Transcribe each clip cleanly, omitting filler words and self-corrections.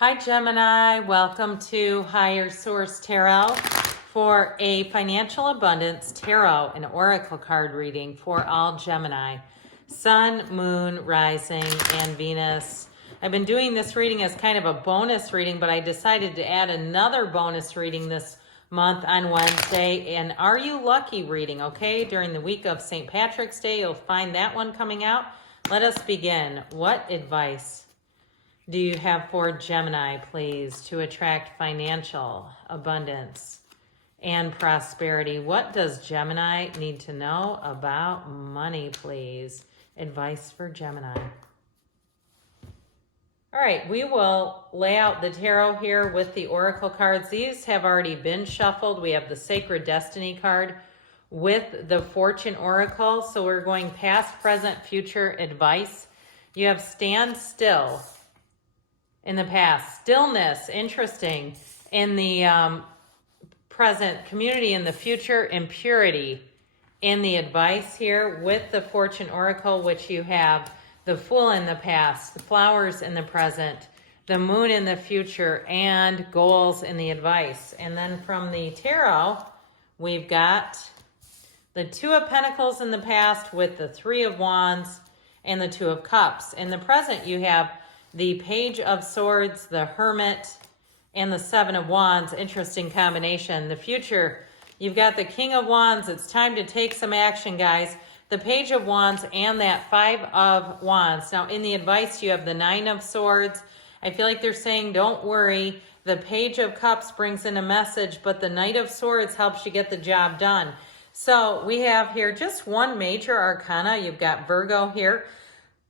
Hi Gemini, welcome to Higher Source Tarot for a Financial Abundance Tarot and Oracle card reading for all Gemini. Sun, Moon, Rising, and Venus. I've been doing this reading as kind of a bonus reading, but I decided to add another bonus reading this month on Wednesday, an Are You Lucky reading, okay? During the week of St. Patrick's Day, you'll find that one coming out. Let us begin. What advice do you have for Gemini, please, to attract financial abundance and prosperity? What does Gemini need to know about money, please? Advice for Gemini. All right, we will lay out the tarot here with the oracle cards. These have already been shuffled. We have the Sacred Destiny card with the Fortune Oracle. So we're going past, present, future advice. You have stand still in the past, stillness, interesting, in the present, community in the future, impurity in the advice here with the Fortune Oracle, which you have the Fool in the past, the Flowers in the present, the Moon in the future, and goals in the advice. And then from the tarot, we've got the Two of Pentacles in the past with the Three of Wands and the Two of Cups. In the present, you have the Page of Swords, the Hermit, and the Seven of Wands. Interesting combination. The future, you've got the King of Wands. It's time to take some action, guys. The Page of Wands and that Five of Wands. Now, in the advice, you have the Nine of Swords. I feel like they're saying, don't worry. The Page of Cups brings in a message, but the Knight of Swords helps you get the job done. So we have here just one major arcana. You've got Virgo here.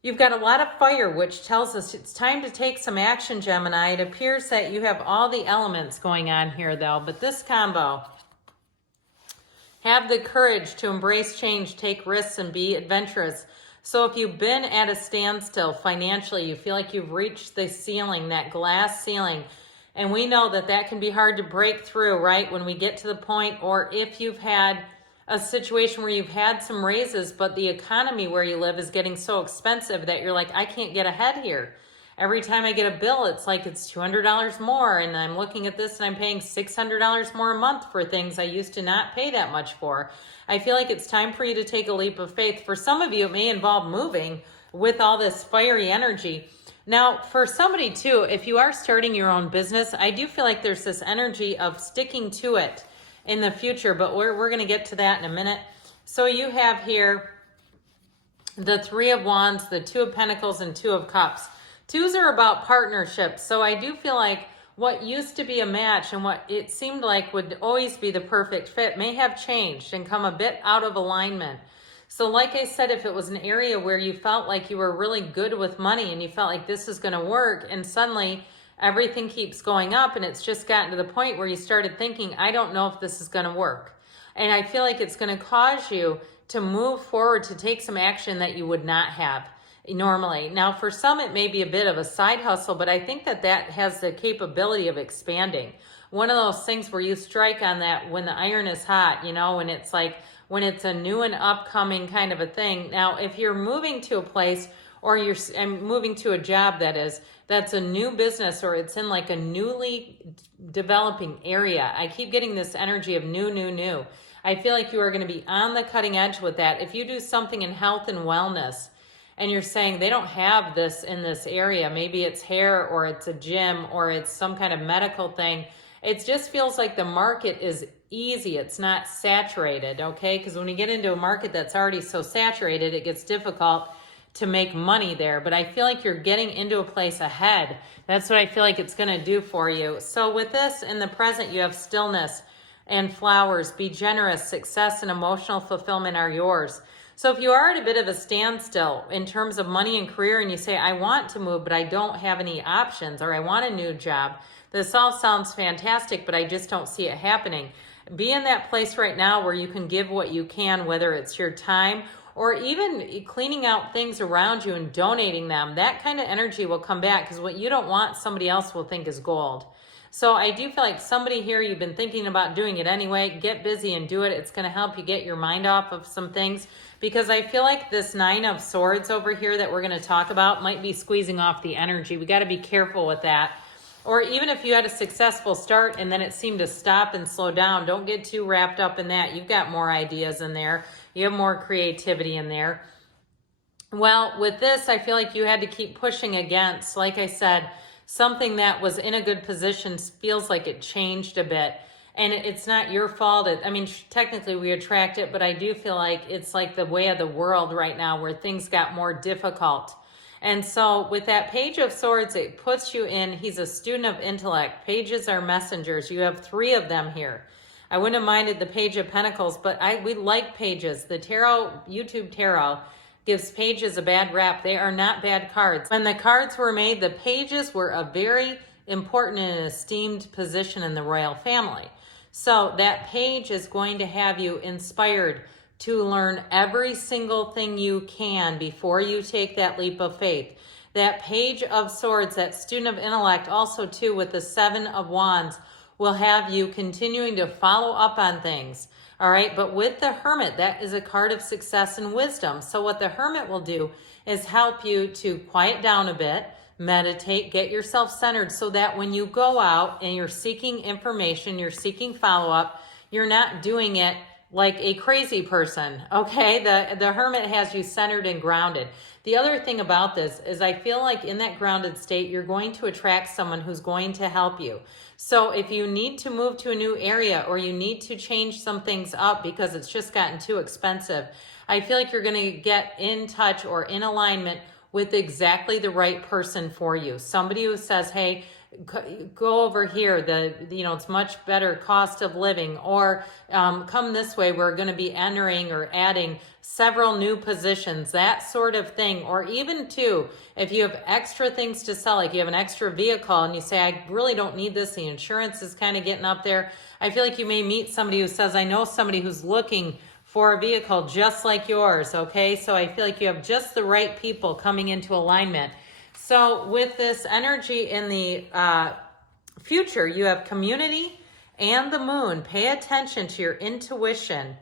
You've got a lot of fire, which tells us it's time to take some action, Gemini. It appears that you have all the elements going on here, though. But this combo, have the courage to embrace change, take risks, and be adventurous. So if you've been at a standstill financially, you feel like you've reached the ceiling, that glass ceiling, and we know that that can be hard to break through, right, when we get to the point, or if you've had a situation where you've had some raises, but the economy where you live is getting so expensive that you're like, I can't get ahead here. Every time I get a bill, it's like it's $200 more, and I'm looking at this and I'm paying $600 more a month for things I used to not pay that much for. I feel like it's time for you to take a leap of faith. For some of you, it may involve moving with all this fiery energy. Now, for somebody too, if you are starting your own business, I do feel like there's this energy of sticking to it in the future, but we're going to get to that in a minute. So you have here the Three of Wands, the Two of Pentacles, and Two of Cups. Twos are about partnerships. So I do feel like what used to be a match and what it seemed like would always be the perfect fit may have changed and come a bit out of alignment. So like I said, if it was an area where you felt like you were really good with money and you felt like this is going to work, and suddenly everything keeps going up, and it's just gotten to the point where you started thinking, I don't know if this is going to work. And I feel like it's going to cause you to move forward, to take some action that you would not have normally. Now, for some, it may be a bit of a side hustle, but I think that that has the capability of expanding. One of those things where you strike on that when the iron is hot, you know, and it's like when it's a new and upcoming kind of a thing. Now, if you're moving to a place, or you're moving to a job that's a new business, or it's in like a newly developing area. I keep getting this energy of new. I feel like you are going to be on the cutting edge with that. If you do something in health and wellness, and you're saying they don't have this in this area, maybe it's hair, or it's a gym, or it's some kind of medical thing. It just feels like the market is easy. It's not saturated, okay? Because when you get into a market that's already so saturated, it gets difficult to make money there. But I feel like you're getting into a place ahead. That's what I feel like it's going to do for you. So with this in the present, you have stillness and flowers. Be generous. Success and emotional fulfillment are yours. So if you are at a bit of a standstill in terms of money and career, and you say, I want to move, but I don't have any options, or I want a new job, this all sounds fantastic, but I just don't see it happening. Be in that place right now where you can give what you can, whether it's your time or even cleaning out things around you and donating them. That kind of energy will come back, because what you don't want, somebody else will think is gold. So I do feel like somebody here, you've been thinking about doing it anyway. Get busy and do it. It's going to help you get your mind off of some things, because I feel like this Nine of Swords over here that we're going to talk about might be squeezing off the energy. We got to be careful with that. Or even if you had a successful start and then it seemed to stop and slow down, don't get too wrapped up in that. You've got more ideas in there. You have more creativity in there. Well, with this, I feel like you had to keep pushing against, like I said, something that was in a good position feels like it changed a bit. And it's not your fault. I mean, technically we attract it, but I do feel like it's like the way of the world right now where things got more difficult. And so with that Page of Swords, it puts you in, he's a student of intellect. Pages are messengers. You have 3 of them here. I wouldn't have minded the Page of Pentacles, but we like pages. The tarot, YouTube tarot, gives pages a bad rap. They are not bad cards. When the cards were made, the pages were a very important and esteemed position in the royal family. So that page is going to have you inspired to learn every single thing you can before you take that leap of faith. That Page of Swords, that student of intellect, also too with the 7 of Wands, will have you continuing to follow up on things. All right, but with the Hermit, that is a card of success and wisdom. So what the Hermit will do is help you to quiet down a bit, meditate, get yourself centered so that when you go out and you're seeking information, you're seeking follow-up, you're not doing it like a crazy person, okay? The Hermit has you centered and grounded. The other thing about this is I feel like in that grounded state, you're going to attract someone who's going to help you. So if you need to move to a new area or you need to change some things up because it's just gotten too expensive, I feel like you're going to get in touch or in alignment with exactly the right person for you. Somebody who says, hey, go over here, it's much better cost of living, or come this way, we're going to be entering or adding several new positions, that sort of thing. Or even too, if you have extra things to sell, like you have an extra vehicle and you say, I really don't need this, the insurance is kind of getting up there, I feel like you may meet somebody who says, I know somebody who's looking for a vehicle just like yours, okay? So I feel like you have just the right people coming into alignment. So with this energy in the future, you have community and the moon. Pay attention to your intuition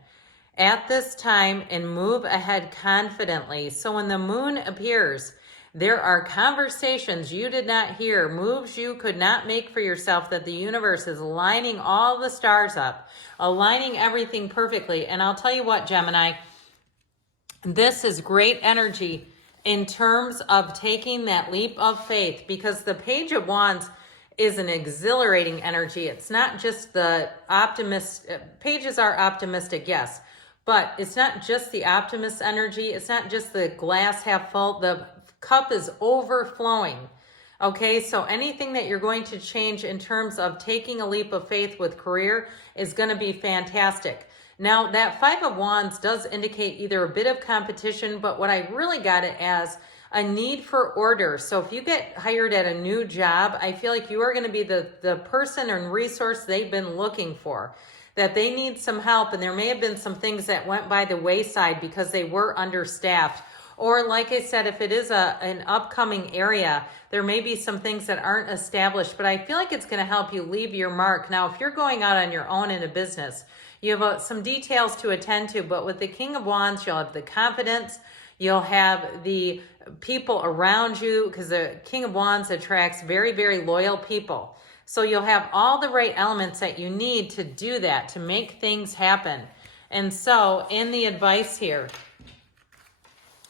at this time and move ahead confidently. So when the moon appears, there are conversations you did not hear, moves you could not make for yourself, that the universe is lining all the stars up, aligning everything perfectly. And I'll tell you what, Gemini, this is great energy in terms of taking that leap of faith, because the Page of Wands is an exhilarating energy. It's not just the optimist, pages are optimistic, yes, but it's not just the optimist energy. It's not just the glass half full. The cup is overflowing. Okay, so anything that you're going to change in terms of taking a leap of faith with career is going to be fantastic. Now, that 5 of Wands does indicate either a bit of competition, but what I really got it as a need for order. So if you get hired at a new job, I feel like you are going to be the person and resource they've been looking for, that they need some help. And there may have been some things that went by the wayside because they were understaffed. Or like I said, if it is an upcoming area, there may be some things that aren't established, but I feel like it's going to help you leave your mark. Now, if you're going out on your own in a business, you have some details to attend to, but with the King of Wands, you'll have the confidence, you'll have the people around you, because the King of Wands attracts very, very loyal people. So you'll have all the right elements that you need to do that, to make things happen. And so in the advice here,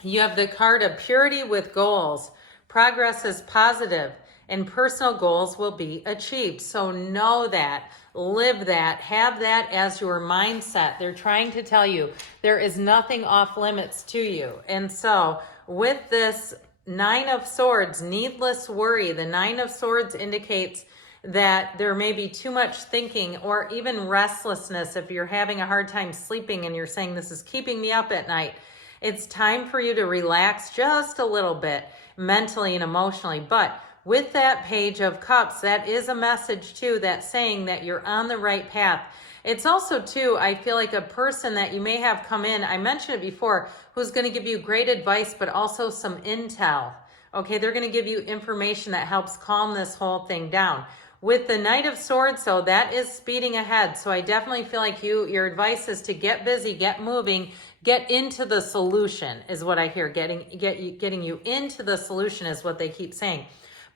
you have the card of purity with goals. Progress is positive and personal goals will be achieved. So know that, live that, have that as your mindset. They're trying to tell you there is nothing off limits to you. And so with this 9 of Swords, needless worry, the 9 of Swords indicates that there may be too much thinking or even restlessness. If you're having a hard time sleeping and you're saying this is keeping me up at night, it's time for you to relax just a little bit mentally and emotionally. But with that Page of Cups, that is a message too, that's saying that you're on the right path. It's also too, I feel like a person that you may have come in, I mentioned it before, who's going to give you great advice, but also some intel. Okay, they're going to give you information that helps calm this whole thing down. With the Knight of Swords, so that is speeding ahead. So I definitely feel like your advice is to get busy, get moving, get into the solution is what I hear. Getting you into the solution is what they keep saying.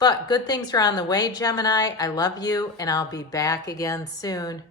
But good things are on the way, Gemini. I love you, and I'll be back again soon.